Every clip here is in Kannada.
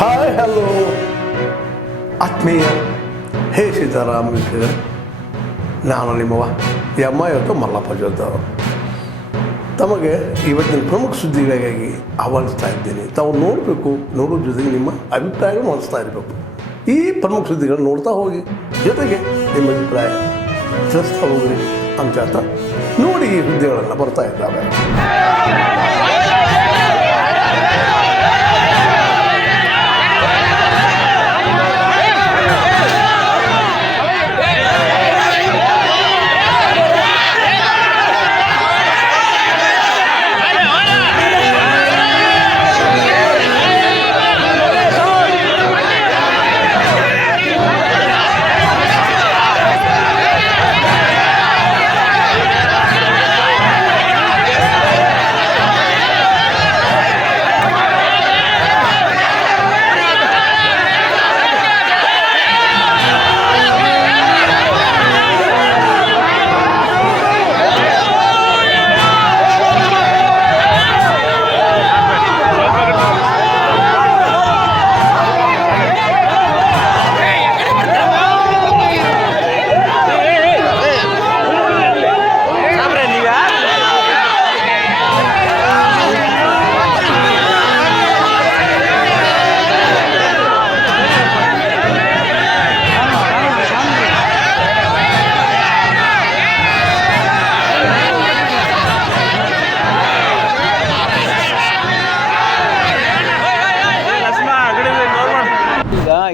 ಹಾಯ್ ಹಲೋ ಆತ್ಮೀಯ ಹೇ ಸೀತಾರಾಮ್ ವೀಕ್ಷಕರೇ, ನಾನು ನಿಮ್ಮವ ಇವತ್ತು ಮಲ್ಲಪ್ಪ ಜೋದವರು ತಮಗೆ ಇವತ್ತಿನ ಪ್ರಮುಖ ಸುದ್ದಿಗಳಿಗಾಗಿ ಆಹ್ವಾನಿಸ್ತಾ ಇದ್ದೀನಿ. ತಾವು ನೋಡಬೇಕು, ನೋಡೋ ಜೊತೆಗೆ ನಿಮ್ಮ ಅಭಿಪ್ರಾಯ ಮಾಡಿಸ್ತಾ ಇರಬೇಕು. ಈ ಪ್ರಮುಖ ಸುದ್ದಿಗಳನ್ನು ನೋಡ್ತಾ ಹೋಗಿ, ಜೊತೆಗೆ ನಿಮ್ಮ ಅಭಿಪ್ರಾಯ ತಿಳಿಸ್ತಾ ಹೋಗ್ರಿ ಅಂತ ನೋಡಿ. ಈ ಸುದ್ದಿಗಳೆಲ್ಲ ಬರ್ತಾ ಇದ್ದಾವೆ.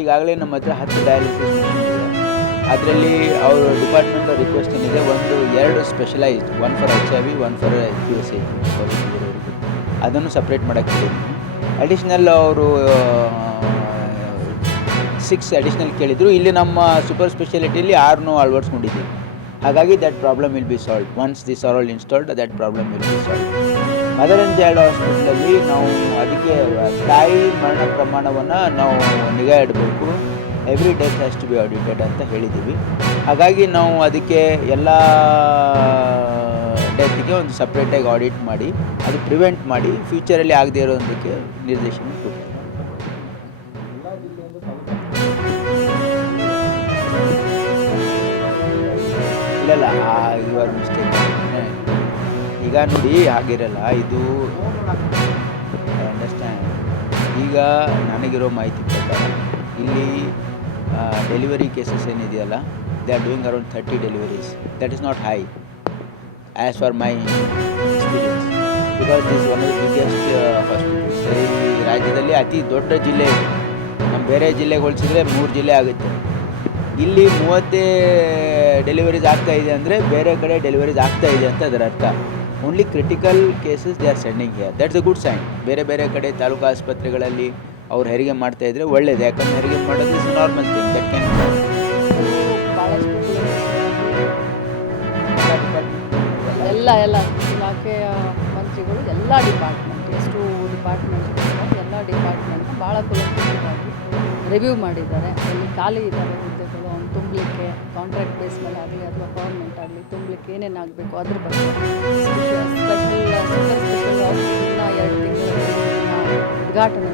ಈಗಾಗಲೇ ನಮ್ಮ ಹತ್ರ 10 ಡಯಾಲಿಸಿಸ್ ಅದರಲ್ಲಿ ಅವರು ಡಿಪಾರ್ಟ್ಮೆಂಟ್ ರಿಕ್ವೆಸ್ಟ್ ಏನಿದೆ, 2 specialised, 1 for HIV, 1 for QSA, ಅದನ್ನು ಸಪ್ರೇಟ್ ಮಾಡೋಕ್ಕೆ ಹೇಳಿದ್ದೀನಿ. ಅಡಿಷ್ನಲ್ ಅವರು 6 ಅಡಿಷ್ನಲ್ ಕೇಳಿದರು. ಇಲ್ಲಿ ನಮ್ಮ ಸೂಪರ್ ಸ್ಪೆಷಾಲಿಟಿಯಲ್ಲಿ 6 ಅಳವಡಿಸ್ಕೊಂಡಿದ್ದೀವಿ. ಹಾಗಾಗಿ that problem will be solve. Once this are all installed, that problem will be solve. Mother and child ಹಾಸ್ಪಿಟಲಲ್ಲಿ ನಾವು ಅದಕ್ಕೆ ತಾಯಿ ಮರಣ ಪ್ರಮಾಣವನ್ನು ನಾವು ನಿಗಾ ಇಡಬೇಕು. Every death has to be audited ಅಂತ ಹೇಳಿದ್ದೀವಿ. ಹಾಗಾಗಿ ನಾವು ಅದಕ್ಕೆ ಎಲ್ಲ ಡೆತ್ಗೆ ಒಂದು ಸಪ್ರೇಟಾಗಿ ಆಡಿಟ್ ಮಾಡಿ ಅದು ಪ್ರಿವೆಂಟ್ ಮಾಡಿ ಫ್ಯೂಚರಲ್ಲಿ ಆಗದೇ ಇರೋದಕ್ಕೆ ನಿರ್ದೇಶನ ಕೊಡ್ತೀವಿ. ಇಲ್ಲ ಇವಾಗ ಮಿಸ್ಟೇಕ್. ಈಗ ನೋಡಿ, ಆಗಿರಲ್ಲ ಇದು. ಅಂಡರ್ಸ್ಟ್ಯಾಂಡ್. ಈಗ ನನಗಿರೋ ಮಾಹಿತಿ ಪ್ರಕಾರ ಇಲ್ಲಿ ಡೆಲಿವರಿ ಕೇಸಸ್ ಏನಿದೆಯಲ್ಲ, they are doing around 30 deliveries. That is not high as for my experience, because this one of the biggest hospitals. ಈ ರಾಜ್ಯದಲ್ಲಿ ಅತಿ ದೊಡ್ಡ ಜಿಲ್ಲೆ. ನಮ್ಮ ಬೇರೆ ಜಿಲ್ಲೆಗೆ ಹೋಲಿಸಿದ್ರೆ 3 ಜಿಲ್ಲೆ ಆಗುತ್ತೆ. ಇಲ್ಲಿ 30 ಡೆಲಿವರೀಸ್ ಆಗ್ತಾಯಿದೆ ಅಂದರೆ ಬೇರೆ ಕಡೆ ಡೆಲಿವರೀಸ್ ಆಗ್ತಾಯಿದೆ ಅಂತ ಅದರ ಅರ್ಥ. Only critical cases they are sending here. That's a good sign. ಬೇರೆ ಬೇರೆ ಕಡೆ ತಾಲೂಕು ಆಸ್ಪತ್ರೆಗಳಲ್ಲಿ ಅವ್ರು ಹೆರಿಗೆ ಮಾಡ್ತಾಯಿದ್ರೆ ಒಳ್ಳೆಯದು. ಯಾಕಂದರೆ ಹೆರಿಗೆ ಮಾಡೋದು is normal thing. That can ಎಲ್ಲ ಇಲಾಖೆಯ ಮಂತ್ರಿಗಳು ಎಲ್ಲ ಡಿಪಾರ್ಟ್ಮೆಂಟ್, ಎಷ್ಟು ಡಿಪಾರ್ಟ್ಮೆಂಟ್ ಎಲ್ಲ ಡಿಪಾರ್ಟ್ಮೆಂಟ್ನ ಭಾಳ ಕುಲಂಕುಷವಾಗಿ ರಿವ್ಯೂ ಮಾಡಿದ್ದಾರೆ. ಅಲ್ಲಿ ಖಾಲಿ ಇದ್ದಾರೆ ಹುದ್ದೆಗಳು, ಅವ್ನು ತುಂಬಲಿಕ್ಕೆ ಕಾಂಟ್ರಾಕ್ಟ್ ಬೇಸ್ ಮೇಲೆ ಆಗಲಿ ಅಥವಾ ಗೌರ್ಮೆಂಟ್ ಆಗಲಿ ತುಂಬಲಿಕ್ಕೆ ಏನೇನು ಆಗಬೇಕು ಅದ್ರ ಬಗ್ಗೆ ಸೂಪರ್ ಸ್ಪೆಷಲ್ ಹಾಸ್ಪಿಟಲ್ನ 2 ತಿಂಗಳಲ್ಲಿ ಉದ್ಘಾಟನೆ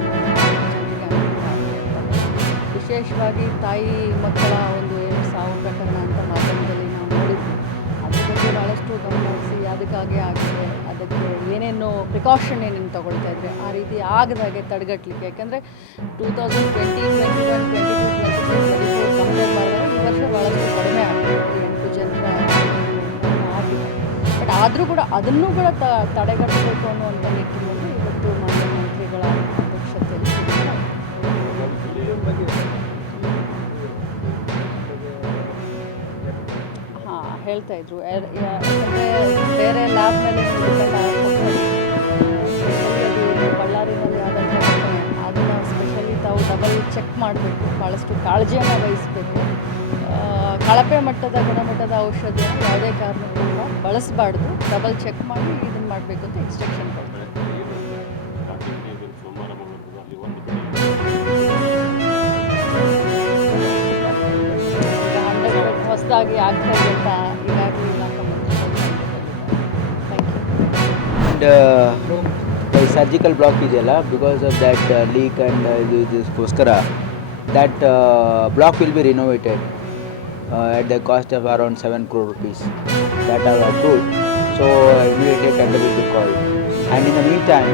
ವಿಶೇಷವಾಗಿ ತಾಯಿ ಮಕ್ಕಳ ಒಂದು ಏನು ಸಾವು ಪ್ರಕರಣ ಅಂತ ಮಾಧ್ಯಮದಲ್ಲಿ ನಾವು ನೋಡಿದ್ವಿ. ಅದ್ರ ಬಗ್ಗೆ ಭಾಳಷ್ಟು ಗಮನ ಹರಿಸಿ ಅದಕ್ಕಾಗಿ ಆಗಿದೆ, ಅದಕ್ಕೆ ಏನೇನು ಪ್ರಿಕಾಷನ್ ಏನೇನು ತೊಗೊಳ್ತಾ ಇದ್ರೆ ಆ ರೀತಿ ಆಗದಾಗೆ ತಡೆಗಟ್ಟಲಿಕ್ಕೆ. ಯಾಕೆಂದರೆ 2020, 21, 22, 23, 24 ಕಂಪೇರ್ ಮಾಡಿದಾಗ ಈ ವರ್ಷ ಭಾಳಷ್ಟು ಕಡಿಮೆ ಆಗ್ತದೆ. 8 ಜನರ ಆಗಿದೆ. ಬಟ್ ಆದರೂ ಕೂಡ ಅದನ್ನು ಕೂಡ ತಡೆಗಟ್ಟಬೇಕು ಅನ್ನುವಂಥ ನಿಟ್ಟಿನಲ್ಲಿ ಇವತ್ತು ಮಾನ್ಯ ಮಂತ್ರಿಗಳ ಅಧ್ಯಕ್ಷತೆಯಲ್ಲಿ ಹೇಳ್ತಾ ಇದ್ರು. ಯಾಕಂದರೆ ಬೇರೆ ಲ್ಯಾಬ್ ಮೇಲೆ ಸ್ಪೆಷಲಿ ಅದು ಬಳ್ಳಾರಿನಲ್ಲಿ ಆದಂಥ ಘಟನೆ, ಅದನ್ನು ಸ್ಪೆಷಲಿ ತಾವು ಡಬಲ್ ಚೆಕ್ ಮಾಡಬೇಕು, ಭಾಳಷ್ಟು ಕಾಳಜಿಯನ್ನು ವಹಿಸಬೇಕು. ಕಳಪೆ ಮಟ್ಟದ ಗುಣಮಟ್ಟದ ಔಷಧಿಯನ್ನು ಯಾವುದೇ ಕಾರಣಕ್ಕೂ ಕೂಡ ಬಳಸಬಾರ್ದು, ಡಬಲ್ ಚೆಕ್ ಮಾಡಿ ಇದನ್ನು ಮಾಡಬೇಕು ಅಂತ ಇನ್ಸ್ಟ್ರಕ್ಷನ್ ಕೊಡ್ತಾರೆ. ಹೊಸದಾಗಿ ಆಗ್ತಾ ಇದೆ ಅಂತ ಈಗಾಗಲೇ ಇಲಾಖೆ ಮಂತ್ರಿಗಳು. Thank you. पैसा ಸರ್ಜಿಕಲ್ ಬ್ಲಾಕ್ ಇದೆಯಲ್ಲ, because of that leak and ಇದಕ್ಕೋಸ್ಕರ that block will be renovated at the cost of around 7 crore rupees that are approved. So immediately tender will be called, and in the meantime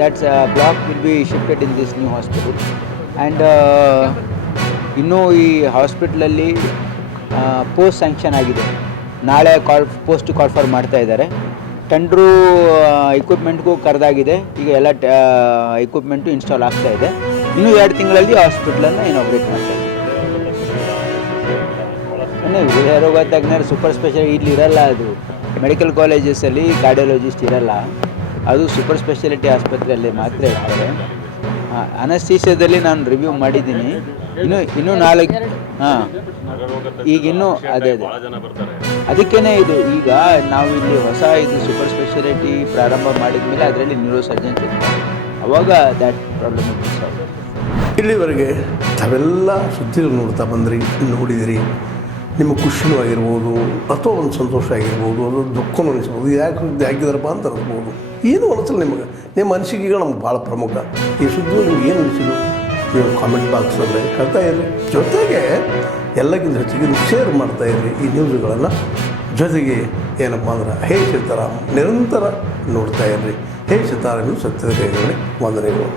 that block will be shifted in this new hospital. And ಇನ್ನೂ ಈ ಹಾಸ್ಪಿಟ್ಲಲ್ಲಿ ಪೋಸ್ಟ್ ಸ್ಯಾಂಕ್ಷನ್ ಆಗಿದೆ, ನಾಳೆ ಪೋಸ್ಟ್ ಕಾಲ್ ಫಾರ್ ಮಾಡ್ತಾ ಇದ್ದಾರೆ. ಟೆಂಡ್ರು ಎಕ್ವಿಪ್ಮೆಂಟ್ಗೂ ಕರೆದಾಗಿದೆ, ಈಗ ಎಲ್ಲ ಎಕ್ವಿಪ್ಮೆಂಟು ಇನ್ಸ್ಟಾಲ್ ಆಗ್ತಾ ಇದೆ. ಇನ್ನೂ 2 ತಿಂಗಳಲ್ಲಿ ಹಾಸ್ಪಿಟ್ಲನ್ನು ಇನಾಗ್ರೇಟ್ ಮಾಡ್ತಾರೆ. ಹೃದಯ ರೋಗ ತಜ್ಞರು ಸೂಪರ್ ಸ್ಪೆಷಾಲಿಟಿ ಇಲ್ಲಿ ಇರಲ್ಲ. ಅದು ಮೆಡಿಕಲ್ ಕಾಲೇಜಸಲ್ಲಿ ಕಾರ್ಡಿಯಾಲಜಿಸ್ಟ್ ಇರಲ್ಲ, ಅದು ಸೂಪರ್ ಸ್ಪೆಷಾಲಿಟಿ ಆಸ್ಪತ್ರೆಯಲ್ಲಿ ಮಾತ್ರ ಇರ್ತಾರೆ. ಅನಸ್ತೀಸಿಯಾದಲ್ಲಿ ನಾನು ರಿವ್ಯೂ ಮಾಡಿದ್ದೀನಿ, ಇನ್ನೂ 4 ಈಗ ಇನ್ನೂ ಅದೇ ಅದಕ್ಕೇ ಇದು ಈಗ ನಾವು ಇಲ್ಲಿ ಹೊಸ ಇದು ಸೂಪರ್ ಸ್ಪೆಷಾಲಿಟಿ ಪ್ರಾರಂಭ ಮಾಡಿದ ಮೇಲೆ ಅದರಲ್ಲಿ ನ್ಯೂರೋ ಸರ್ಜನ್ಸ್ ಇರ್ತಾರೆ, ಅವಾಗ ದ್ಯಾಟ್ ಪ್ರಾಬ್ಲಮ್ ಸಾಲ್ವ್. ಇಲ್ಲಿವರೆಗೆ ತಾವೆಲ್ಲ ಸುದ್ದಿಗಳು ನೋಡ್ತಾ ಬಂದ್ರಿ, ನೋಡಿದಿರಿ. ನಿಮಗೆ ಖುಷಿನೂ ಆಗಿರ್ಬೋದು, ಅಥವಾ ಒಂದು ಸಂತೋಷ ಆಗಿರ್ಬೋದು, ಅದು ದುಃಖನೂ ಅನಿಸ್ಬೋದು. ಯಾಕೆ ಹಾಕಿದಾರಪ್ಪ ಅಂತ ಅನಿಸ್ಬೋದು, ಏನೂ ಅನಿಸಲ್ಲ ನಿಮಗೆ. ನಿಮ್ಮ ಅನಿಸಿಕೆಗಳು ನಮ್ಗೆ ಭಾಳ ಪ್ರಮುಖ. ಈ ಸುದ್ದಿಗಳು ನಿಮ್ಗೆ ಏನು ಅನಿಸಿದ್ರು ನೀವು ಕಾಮೆಂಟ್ ಬಾಕ್ಸಲ್ಲಿ ಕಳ್ತಾ ಇರ್ರಿ. ಜೊತೆಗೆ ಎಲ್ಲಕ್ಕಿಂತ ಹೆಚ್ಚಿಗೆ ಶೇರ್ ಮಾಡ್ತಾಯಿರ್ರಿ ಈ ನ್ಯೂಸ್ಗಳನ್ನು. ಜೊತೆಗೆ ಏನಪ್ಪ ಅಂದ್ರೆ ಹೇ ಸಿತಾರಾಮ್ ನಿರಂತರ ನೋಡ್ತಾ ಇರ್ರಿ. ಹೇ ಸಿತಾರಾಮ್ ಸತ್ಯದ ಕೈಗಳಲ್ಲಿ ವಂದನೆಗಳು.